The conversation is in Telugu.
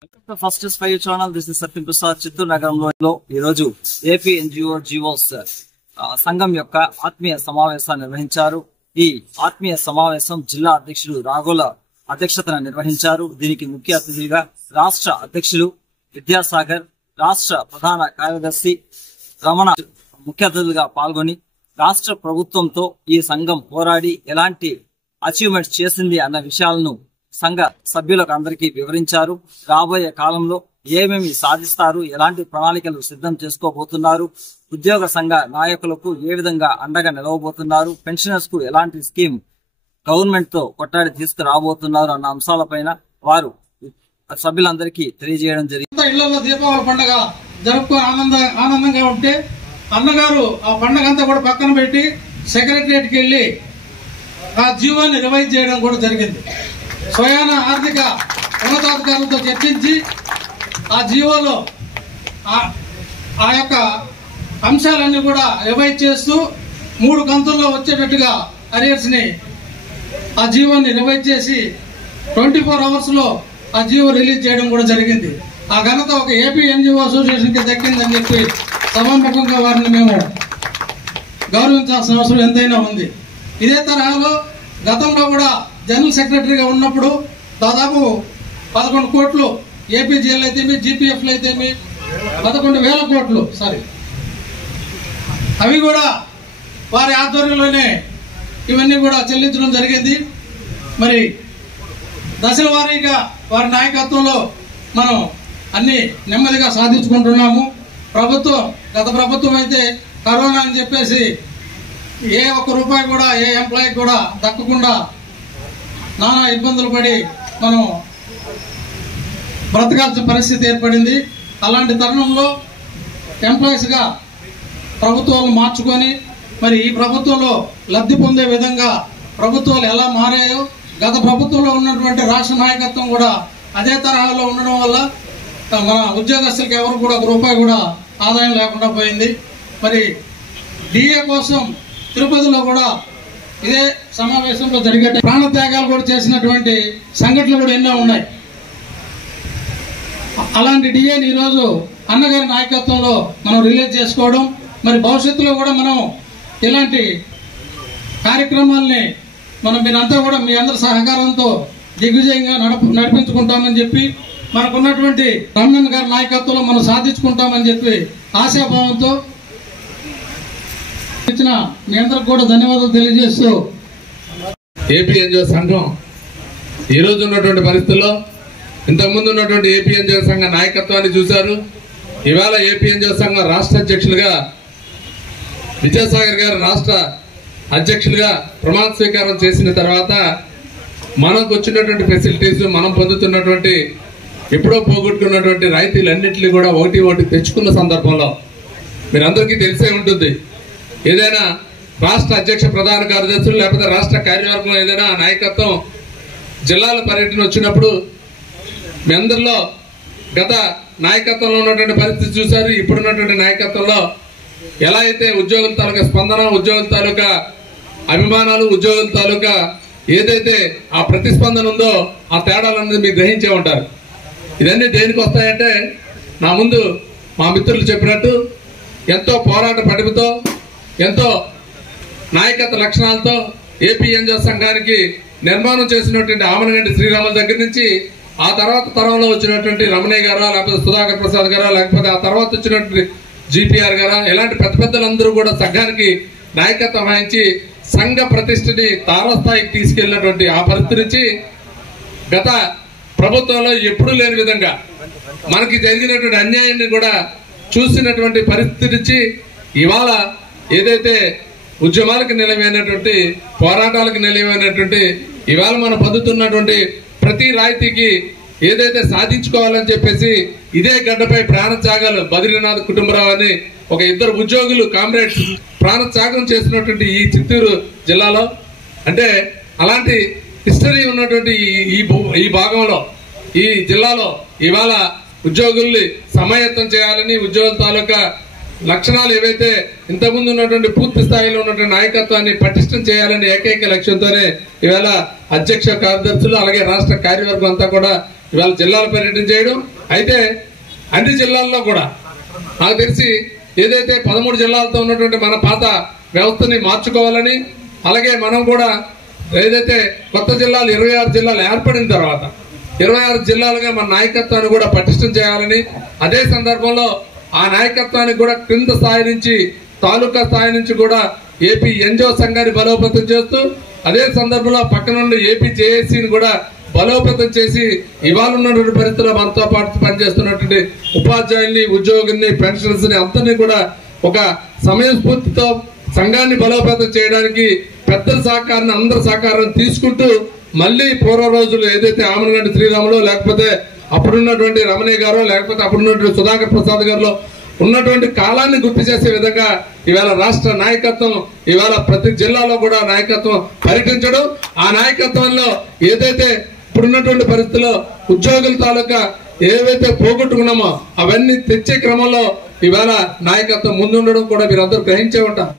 First five channel this is Satyam Prasad. Chittoor నగరంలో ఈ రోజు ఏపీ ఎన్జిఓ జీవోస్ సంఘం యొక్క ఆత్మీయ సమావేశాన్ని నిర్వహించారు. ఈ ఆత్మీయ సమావేశం జిల్లా అధ్యక్షుడు రాఘోల అధ్యక్షతన నిర్వహించారు. దీనికి ముఖ్య అతిథిగా రాష్ట్ర అధ్యక్షులు విద్యాసాగర్, రాష్ట్ర ప్రధాన కార్యదర్శి రమణ ముఖ్య అతిథులుగా పాల్గొని రాష్ట్ర ప్రభుత్వంతో ఈ సంఘం పోరాడి ఎలాంటి అచీవ్మెంట్స్ చేసింది అన్న విషయాలను సంఘ సభ్యులకు అందరికీ వివరించారు. రాబోయే కాలంలో ఏమేమి సాధిస్తారు, ఎలాంటి ప్రణాళికలు సిద్ధం చేసుకోబోతున్నారు, ఉద్యోగ సంఘ నాయకులకు ఏ విధంగా అండగా నిలవబోతున్నారు, పెన్షనర్స్ కు ఎలాంటి స్కీమ్ గవర్నమెంట్ తో కొట్టాడి తీసుకురాబోతున్నారు అన్న అంశాలపైన వారు సభ్యులందరికీ తెలియజేయడం జరిగింది. ఇళ్లలో దీపావళి పండుగ జరుపుకో ఆనందంగా ఉంటే అన్నగారు ఆ పండుగ అంతా కూడా పక్కన పెట్టి సెక్రటరియట్కి వెళ్లి ఆ జీవోని రివైజ్ చేయడం కూడా జరిగింది. స్వయాన ఆర్థిక ఉన్నతాధికారులతో చర్చించి ఆ జీవోలో ఆ యొక్క అంశాలన్నీ కూడా రివైజ్ చేస్తూ 3 కంతుల్లో వచ్చేటట్టుగా అరియర్స్ ని ఆ జీవోని రివైజ్ చేసి 24 అవర్స్ లో ఆ జీవో రిలీజ్ చేయడం కూడా జరిగింది. ఆ ఘనత ఒక ఏపీ ఎన్జిఓ అసోసియేషన్ కి దక్కిందని చెప్పి సభాముఖంగా వారిని మేము గౌరవించాల్సిన అవసరం ఎంతైనా ఉంది. ఇదే తరహాలో గతంలో కూడా జనరల్ సెక్రటరీగా ఉన్నప్పుడు దాదాపు 11 కోట్లు ఏపీజీఎల్ అయితేమి, జీపీఎఫ్లు అయితేమి 11,000 కోట్లు అవి కూడా వారి ఆధ్వర్యంలోనే ఇవన్నీ కూడా చెల్లించడం జరిగింది. మరి దశల వారీగా వారి నాయకత్వంలో మనం అన్ని నెమ్మదిగా సాధించుకుంటున్నాము. గత ప్రభుత్వం అయితే కరోనా అని చెప్పేసి ఏ ఒక్క రూపాయి కూడా ఏ ఎంప్లాయీ కూడా దక్కకుండా నానా ఇబ్బందులు పడి మనం బ్రతకాల్సిన పరిస్థితి ఏర్పడింది. అలాంటి తరుణంలో ఎంప్లాయీస్ గా ప్రభుత్వాలు మార్చుకొని మరి ఈ ప్రభుత్వంలో లబ్ధి పొందే విధంగా ప్రభుత్వాలు ఎలా మారాయో గత ప్రభుత్వంలో ఉన్నటువంటి రాష్ట్ర నాయకత్వం కూడా అదే తరహాలో ఉండడం వల్ల మన ఉద్యోగస్తులకు ఎవరు కూడా 1 రూపాయి కూడా ఆదాయం లేకుండా పోయింది. మరి డిఏ కోసం తిరుపతిలో కూడా ఇదే సమావేశంలో జరిగే ప్రాణత్యాగాలు కూడా చేసినటువంటి సంఘటనలు కూడా ఎన్నో ఉన్నాయి. అలాంటి డిఏని ఈరోజు అన్నగారి నాయకత్వంలో మనం రిలీజ్ చేసుకోవడం, మరి భవిష్యత్తులో కూడా మనం ఇలాంటి కార్యక్రమాల్ని మీరంతా కూడా మీ అందరి సహకారంతో దిగ్విజయంగా నడిపించుకుంటామని చెప్పి మనకున్నటువంటి రమణన్ గారి నాయకత్వంలో మనం సాధించుకుంటామని చెప్పి ఆశాభావంతో ఇచ్చిన మీ అందరికి కూడా ధన్యవాదాలు తెలియజేస్తూ ఏపీ ఎన్జిఓ సంఘం ఈ రోజు ఉన్నటువంటి పరిస్థితుల్లో ఇంతకుముందు ఉన్నటువంటి ఏపీ ఎన్జిఓ సంఘ నాయకత్వాన్ని చూశారు. ఇవాళ ఏపీ ఎన్జిఓ సంఘ రాష్ట్ర అధ్యక్షులుగా విద్యాసాగర్ గారు రాష్ట్ర అధ్యక్షులుగా ప్రమాణ స్వీకారం చేసిన తర్వాత మనకు వచ్చినటువంటి ఫెసిలిటీస్, మనం పొందుతున్నటువంటి ఎప్పుడో పోగొట్టుకున్నటువంటి రాయితీలన్నింటినీ కూడా ఒకటి తెచ్చుకున్న సందర్భంలో మీరందరికీ తెలిసే ఉంటుంది. ఏదైనా రాష్ట్ర అధ్యక్ష ప్రధాన కార్యదర్శులు లేకపోతే రాష్ట్ర కార్యవర్గం ఏదైనా నాయకత్వం జిల్లాల పర్యటన వచ్చినప్పుడు మీ అందరిలో గత నాయకత్వంలో ఉన్నటువంటి పరిస్థితి చూశారు. ఇప్పుడున్నటువంటి నాయకత్వంలో ఎలా అయితే ఉద్యోగుల తాలూకా స్పందన, ఉద్యోగుల తాలూకా అభిమానాలు, ఉద్యోగుల తాలూకా ఏదైతే ఆ ప్రతిస్పందన ఉందో ఆ తేడాలన్నది మీరు గ్రహించే ఉంటారు. ఇవన్నీ దేనికి వస్తాయంటే నా ముందు మా మిత్రులు చెప్పినట్టు ఎంతో పోరాట పటిమతో, ఎంతో నాయకత్వ లక్షణాలతో ఏపీ ఎన్జిఓ సంఘానికి నిర్మాణం చేసినటువంటి ఆమనగంటి శ్రీరాముల దగ్గర నుంచి ఆ తర్వాత తరంలో వచ్చినటువంటి రమణయ్య గారా, లేకపోతే సుధాకర్ ప్రసాద్ గారా, లేకపోతే ఆ తర్వాత వచ్చినటువంటి జీపీఆర్ గారా, ఇలాంటి పెద్దలందరూ కూడా సంఘానికి నాయకత్వం వహించి సంఘ ప్రతిష్టని తారస్థాయికి తీసుకెళ్లినటువంటి ఆ పరిస్థితి నుంచి గత ప్రభుత్వంలో ఎప్పుడూ లేని విధంగా మనకి జరిగినటువంటి అన్యాయాన్ని కూడా చూసినటువంటి పరిస్థితి నుంచి ఇవాళ ఏదైతే ఉద్యమాలకు నిలవైనటువంటి, పోరాటాలకు నిలవైనటువంటి ఇవాళ మనం పొందుతున్నటువంటి ప్రతి రాయితీకి ఏదైతే సాధించుకోవాలని చెప్పేసి ఇదే గడ్డపై ప్రాణత్యాగాలు బద్రీనాథ్ కుటుంబరావు అని ఒక 2 ఉద్యోగులు కామ్రేడ్స్ ప్రాణత్యాగం చేసినటువంటి ఈ చిత్తూరు జిల్లాలో, అంటే అలాంటి హిస్టరీ ఉన్నటువంటి ఈ భాగంలో, ఈ జిల్లాలో ఇవాళ ఉద్యోగుల్ని సమాయత్తం చేయాలని, ఉద్యోగుల తాలూకా లక్షణాలు ఏవైతే ఇంతకుముందు ఉన్నటువంటి పూర్తి స్థాయిలో ఉన్నటువంటి నాయకత్వాన్ని పటిష్టం చేయాలని ఏకైక లక్ష్యంతోనే ఇవాళ అధ్యక్ష కార్యదర్శులు అలాగే రాష్ట్ర కార్యవర్గం అంతా కూడా ఇవాళ జిల్లాల పర్యటన చేయడం. అయితే అన్ని జిల్లాల్లో కూడా నాకు తెలిసి ఏదైతే 13 జిల్లాలతో ఉన్నటువంటి మన పాత వ్యవస్థని మార్చుకోవాలని, అలాగే మనం కూడా ఏదైతే కొత్త జిల్లాలు 26 జిల్లాలు ఏర్పడిన తర్వాత 26 జిల్లాలుగా మన నాయకత్వాన్ని కూడా పటిష్టం చేయాలని, అదే సందర్భంలో ఆ నాయకత్వానికి కూడా క్రింద స్థాయి నుంచి తాలూకా స్థాయి నుంచి కూడా ఏపీ ఎన్జిఓ సంఘాన్ని బలోపేతం చేస్తూ, అదే సందర్భంలో పక్కన నుండి ఏపీ జేఏసీని కూడా బలోపేతం చేసి ఇవాళ ఉన్నటువంటి పరిస్థితుల్లో మనతో పాటు పనిచేస్తున్నటువంటి ఉపాధ్యాయుల్ని, ఉద్యోగుల్ని, పెన్షనర్స్ ని అందరినీ కూడా ఒక సమయస్ఫూర్తితో సంఘాన్ని బలోపేతం చేయడానికి పెద్దల సహకారాన్ని, అందరి సహకారాన్ని తీసుకుంటూ మళ్ళీ పూర్వ రోజులు ఏదైతే ఆమనగంటి శ్రీరాములు, లేకపోతే అప్పుడున్నటువంటి రమణయ్య గారు, లేకపోతే అప్పుడున్నటువంటి సుధాకర్ ప్రసాద్ గారు ఉన్నటువంటి కాలాన్ని గుర్తు చేసే విధంగా ఇవాళ రాష్ట్ర నాయకత్వం ఇవాళ ప్రతి జిల్లాలో కూడా నాయకత్వం పర్యటించడం, ఆ నాయకత్వంలో ఏదైతే ఇప్పుడున్నటువంటి పరిస్థితుల్లో ఉద్యోగుల తాలూకా ఏవైతే పోగొట్టుకున్నామో అవన్నీ తెచ్చే క్రమంలో ఇవాళ నాయకత్వం ముందుండడం కూడా మీరందరూ గ్రహించే ఉంటారు.